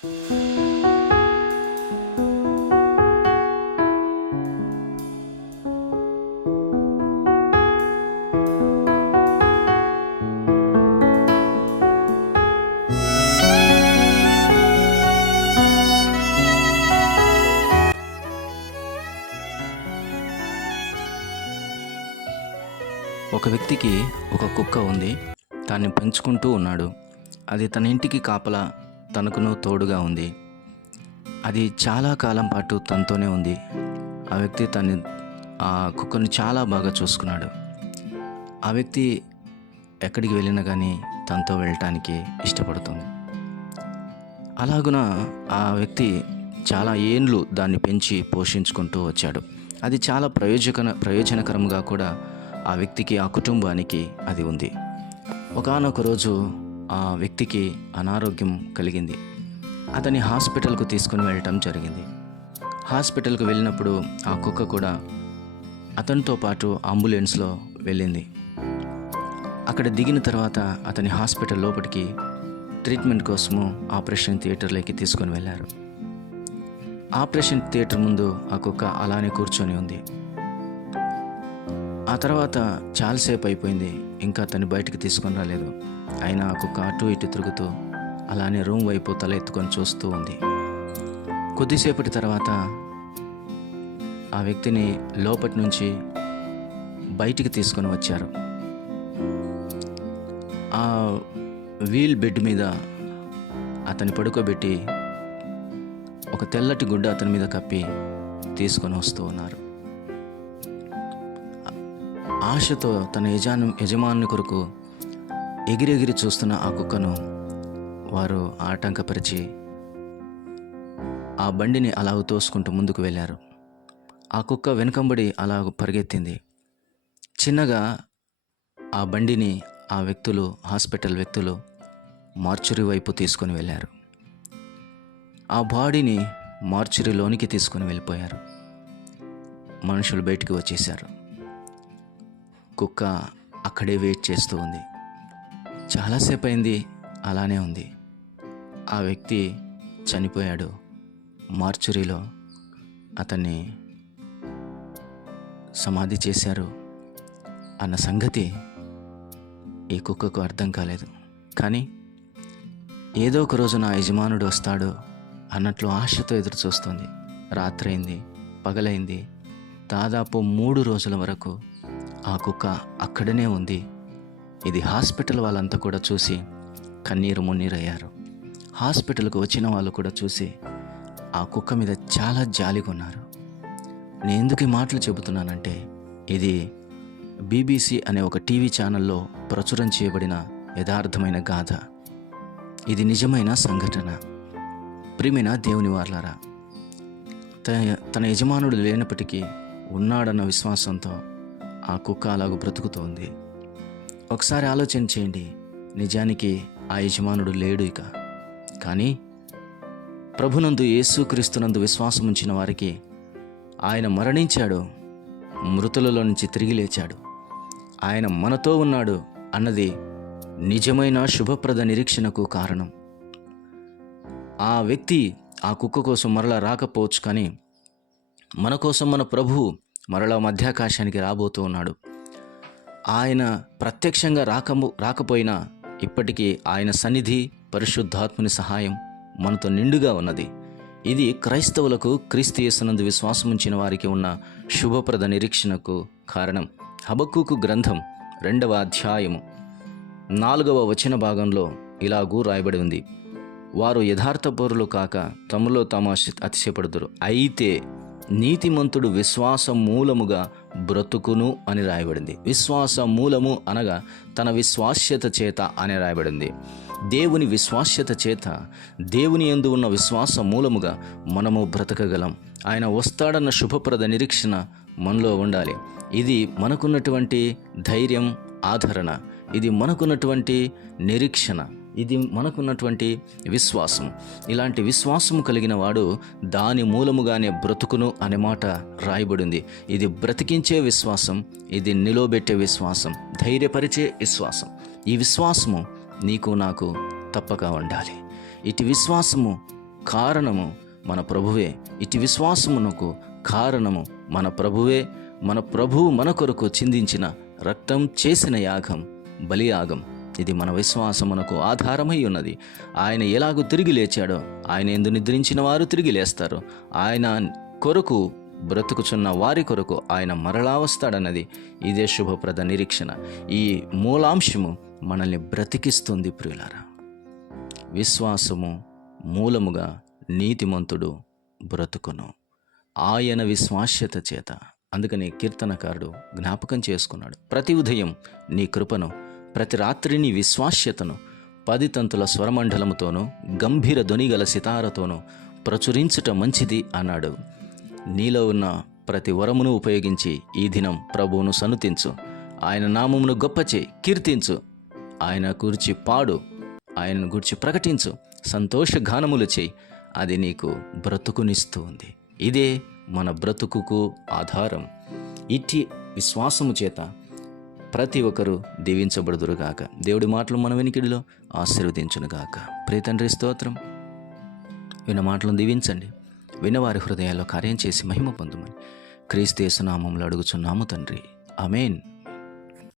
ఒక వ్యక్తికి ఒక కుక్క ఉంది దాన్ని పెంచుకుంటూ ఉన్నాడు. అది తన ఇంటికి కాపలా. తనకును తోడుగా ఉంది. అది చాలా కాలం పాటు తనతోనే ఉంది. ఆ వ్యక్తి తన ఆ కుక్కను చాలా బాగా చూసుకున్నాడు. ఆ వ్యక్తి ఎక్కడికి వెళ్ళినా కానీ తనతో వెళ్ళటానికి ఇష్టపడుతుంది. అలాగున ఆ వ్యక్తి చాలా ఏండ్లు దాన్ని పెంచి పోషించుకుంటూ వచ్చాడు. అది చాలా ప్రయోజక ప్రయోజనకరంగా కూడా ఆ వ్యక్తికి ఆ కుటుంబానికి అది ఉంది. ఒకానొక రోజు ఆ వ్యక్తికి అనారోగ్యం కలిగింది. అతని హాస్పిటల్కు తీసుకుని వెళ్ళటం జరిగింది. హాస్పిటల్కు వెళ్ళినప్పుడు ఆ కుక్క కూడా అతనితో పాటు అంబులెన్స్లో వెళ్ళింది. అక్కడ దిగిన తర్వాత అతని హాస్పిటల్ లోపలికి ట్రీట్మెంట్ కోసము ఆపరేషన్ థియేటర్లోకి తీసుకొని వెళ్ళారు. ఆపరేషన్ థియేటర్ ముందు ఆ కుక్క అలానే కూర్చొని ఉంది. ఆ తర్వాత చాలాసేపు అయిపోయింది. ఇంకా తను బయటికి తీసుకొని రాలేదు. అయినా ఆ కుక్క అటు ఇటు తిరుగుతూ అలానే రూమ్ వైపు తల ఎత్తుకొని చూస్తూ ఉంది. కొద్దిసేపటి తర్వాత ఆ వ్యక్తిని లోపటి నుంచి బయటికి తీసుకొని వచ్చారు. ఆ వీల్ బెడ్ మీద అతని పడుకోబెట్టి ఒక తెల్లటి గుడ్డ అతని మీద కప్పి తీసుకొని వస్తూ ఉన్నారు. ఆశతో తన యజాను యజమాని కొరకు ఎగిరెగిరి చూస్తున్న ఆ కుక్కను వారు ఆటంకపరిచి ఆ బండిని అలా తోసుకుంటూ ముందుకు వెళ్ళారు. ఆ కుక్క వెనుకంబడి అలా పరిగెత్తింది. చిన్నగా ఆ బండిని ఆ వ్యక్తులు హాస్పిటల్ వ్యక్తులు మార్చురీ వైపు తీసుకొని వెళ్ళారు. ఆ బాడీని మార్చురీలోనికి తీసుకొని వెళ్ళిపోయారు. మనుషులు బయటికి వచ్చేసారు కుక్క అక్కడే వెయిట్ చేస్తూ ఉంది. చాలాసేపు అయింది అలానే ఉంది. ఆ వ్యక్తి చనిపోయాడు. మార్చురీలో అతన్ని సమాధి చేశారు అన్న సంగతి ఈ కుక్కకు అర్థం కాలేదు. కానీ ఏదో ఒక రోజు నా యజమానుడు వస్తాడు అన్నట్లు ఆశతో ఎదురు చూస్తుంది రాత్రైంది పగలైంది. దాదాపు మూడు రోజుల వరకు ఆ కుక్క అక్కడనే ఉంది. ఇది హాస్పిటల్ వాళ్ళంతా కూడా చూసి కన్నీరు మున్నీరయ్యారు. హాస్పిటల్కు వచ్చిన వాళ్ళు కూడా చూసి ఆ కుక్క మీద చాలా జాలిగొన్నారు నేను ఎందుకు ఈ మాటలు చెబుతున్నానంటే ఇది బీబీసీ అనే ఒక టీవీ ఛానల్లో ప్రచురం చేయబడిన యథార్థమైన గాథ. ఇది నిజమైన సంఘటన. ప్రియమైన దేవుని వార్లారా తన తన యజమానుడు లేనప్పటికీ ఉన్నాడన్న విశ్వాసంతో ఆ కుక్క అలాగూ బ్రతుకుతోంది. ఒకసారి ఆలోచన చేయండి. నిజానికి ఆ యజమానుడు లేడు ఇక. కానీ ప్రభునందు యేసుక్రీస్తునందు విశ్వాసం ఉంచిన వారికి ఆయన మరణించాడు. మృతులలో నుంచి తిరిగి లేచాడు. ఆయన మనతో ఉన్నాడు అన్నది నిజమైన శుభప్రద నిరీక్షణకు కారణం. ఆ వ్యక్తి ఆ కుక్క కోసం మరలా రాకపోవచ్చు కానీ మన కోసం మన ప్రభువు మరలా మధ్యాకాశానికి రాబోతూ ఉన్నాడు. ఆయన ప్రత్యక్షంగా రాకము రాకపోయినా ఇప్పటికీ ఆయన సన్నిధి పరిశుద్ధాత్మని సహాయం మనతో నిండుగా ఉన్నది. ఇది క్రైస్తవులకు క్రీస్తు విశ్వాసముంచిన వారికి ఉన్న శుభప్రద నిరీక్షణకు కారణం. హబక్కుకు గ్రంథం రెండవ అధ్యాయము నాలుగవ వచన భాగంలో ఇలాగూ రాయబడి ఉంది. వారు యథార్థపరులు కాక తమలో తాము అతి- అతిశయపడుదురు. అయితే నీతిమంతుడు విశ్వాస మూలముగా బ్రతుకును అని రాయబడింది. విశ్వాస మూలము అనగా తన విశ్వాస్యత చేత అని రాయబడింది. దేవుని విశ్వాస్యత చేత దేవుని యందు ఉన్న విశ్వాస మూలముగా మనము బ్రతకగలం. ఆయన వస్తాడన్న శుభప్రద నిరీక్షణ మనలో ఉండాలి. ఇది మనకున్నటువంటి ధైర్యం ఆదరణ. ఇది మనకున్నటువంటి నిరీక్షణ. ఇది మనకున్నటువంటి విశ్వాసం. ఇలాంటి విశ్వాసము కలిగిన వాడు దాని మూలముగానే బ్రతుకును అనే మాట రాయబడింది. ఇది బ్రతికించే విశ్వాసం ఇది నిలవబెట్టే విశ్వాసం ధైర్యపరిచే విశ్వాసం. ఈ విశ్వాసము నీకు నాకు తప్పక ఉండాలి. ఇటు విశ్వాసము కారణము మన ప్రభువే. ఇటు విశ్వాసమునకు కారణము మన ప్రభువే. మన ప్రభువు మన కొరకు చిందించిన రక్తం చేసిన యాగం బలియాగం ఇది మన విశ్వాసమునకు ఆధారమై ఉన్నది. ఆయన ఎలాగూ తిరిగి లేచాడో ఆయన ఎందు నిద్రించిన వారు తిరిగి లేస్తారు. ఆయన కొరకు బ్రతుకుచున్న వారి కొరకు ఆయన మరలా వస్తాడన్నది. ఇదే శుభప్రద నిరీక్షణ. ఈ మూలాంశము మనల్ని బ్రతికిస్తుంది ప్రియులారా. విశ్వాసము మూలముగా నీతిమంతుడు బ్రతుకును. ఆయన విశ్వాస్యత చేత. అందుకని కీర్తనకారుడు జ్ఞాపకం చేసుకున్నాడు. ప్రతి ఉదయం నీ కృపను ప్రతి రాత్రిని విశ్వాస్యతను పది తంతుల స్వరమండలముతోనూ గంభీర ధ్వనిగల సితారతోనూ ప్రచురించుట మంచిది అన్నాడు. నీలో ఉన్న ప్రతి వరమును ఉపయోగించి ఈ దినం ప్రభువును సనుతించు. ఆయన నామమును గొప్పచే కీర్తించు. ఆయన గురించి పాడు ఆయనను గురించి ప్రకటించు. సంతోష గానములు చేయి అది నీకు బ్రతుకునిస్తూ ఉంది ఇదే మన బ్రతుకుకు ఆధారం. ఇట్టి విశ్వాసము చేత ప్రతి ఒక్కరూ దీవించబడుదురుగాక. దేవుడి మాటలు మన వెనికిడిలో ఆశీర్వదించునుగాక. ప్రియతండ్రి స్తోత్రం. విన్న మాటలను దీవించండి. విన్నవారి హృదయాల్లో కార్యం చేసి మహిమ పొందుమని క్రీస్తు నామంలో అడుగుచున్నాము తండ్రి. అమేన్